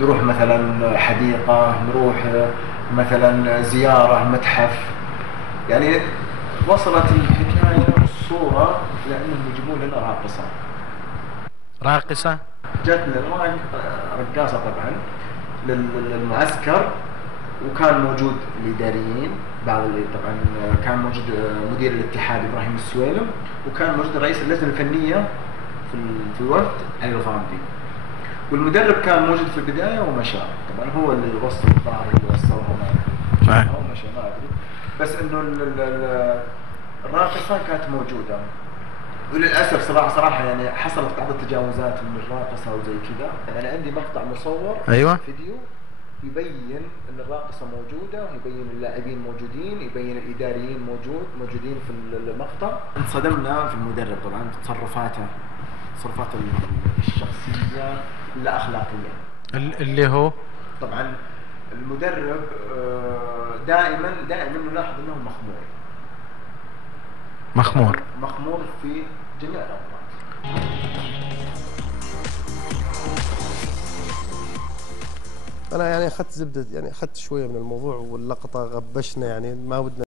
نروح مثلا حديقة، نروح مثلا زيارة متحف. يعني وصلت الحكاية والصورة إلى أنهم يجيبون لنا راقصة. راقصة. جاتنا رقاصة طبعا للمعسكر، وكان موجود الإداريين بعض اللي طبعا كان موجود مدير الاتحاد إبراهيم السويلم، وكان موجود رئيس اللجنة الفنية في الوقت علي الغامدي، والمدرب كان موجود في البداية ومشى. طبعا هو اللي وصل الظاهر، اللي وصلها ما أدري، أو مشى ما أدري، بس إنه الراقصة كانت موجودة. وللاسف صراحه يعني حصلت بعض التجاوزات من الراقصه وزي كذا. يعني عندي مقطع مصور، ايوه. فيديو يبين ان الراقصه موجوده، يبين اللاعبين موجودين، يبين الاداريين موجودين في المقطع. انصدمنا في المدرب طبعا بتصرفاته، تصرفات الشخصيه اللا اخلاقيه. اللي هو طبعا المدرب دائما نلاحظ انه مخمور. طبعا مخمور. مخمور في جميع الاوقات. انا يعني اخذت زبده، يعني اخذت شويه من الموضوع واللقطه غبشنا، يعني ما ودنا